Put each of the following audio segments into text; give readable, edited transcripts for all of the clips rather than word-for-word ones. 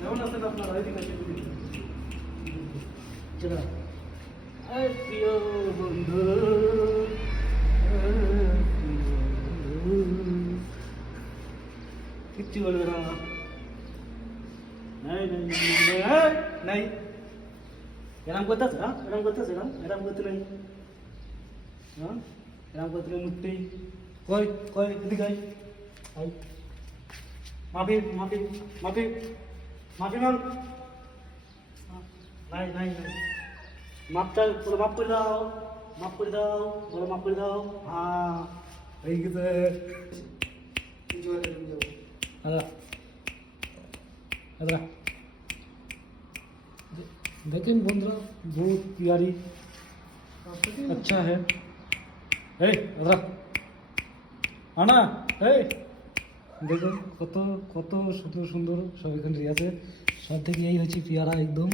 কেমন আছেন আপনারা? এদিকে আসেন, এদিকে। চলো। এই প্রিয় বন্ধু, কিচ্ছু বলবে না। নাই নাই নাই, নাই, নাই। এরম করতেছে, হ্যাঁ? এরম করতেছে, হ্যাঁ? এরম করতে নাই, হ্যাঁ? এরম করতে নাই মুট্টি। কই কই এদিকে আয়। আয়। মাফি মাফি মাফি মাফি মান। নাই নাই নাই, মাপটা বলো, মাপ করে দাও, মাপ করে দাও, বলো মাপ করে দাও। হ্যাঁ, হয়ে গেছে। আদা আদা देखें बंधुरा बहुत प्यारी अच्छा है। अदरा आना দেখুন কত কত সুন্দর সুন্দর সব এখানে আছে। সব থেকে এই হচ্ছে পেয়ারা একদম।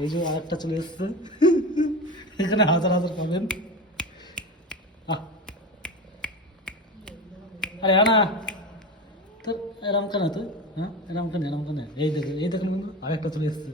এই যে আরেকটা চলে এসছে। এখানে হাজার হাজার পাবেন। আহ, আরে আনা তো এরম কেন তো, হ্যাঁ এরম কেন এই দেখুন বন্ধু আরেকটা চলে এসছে।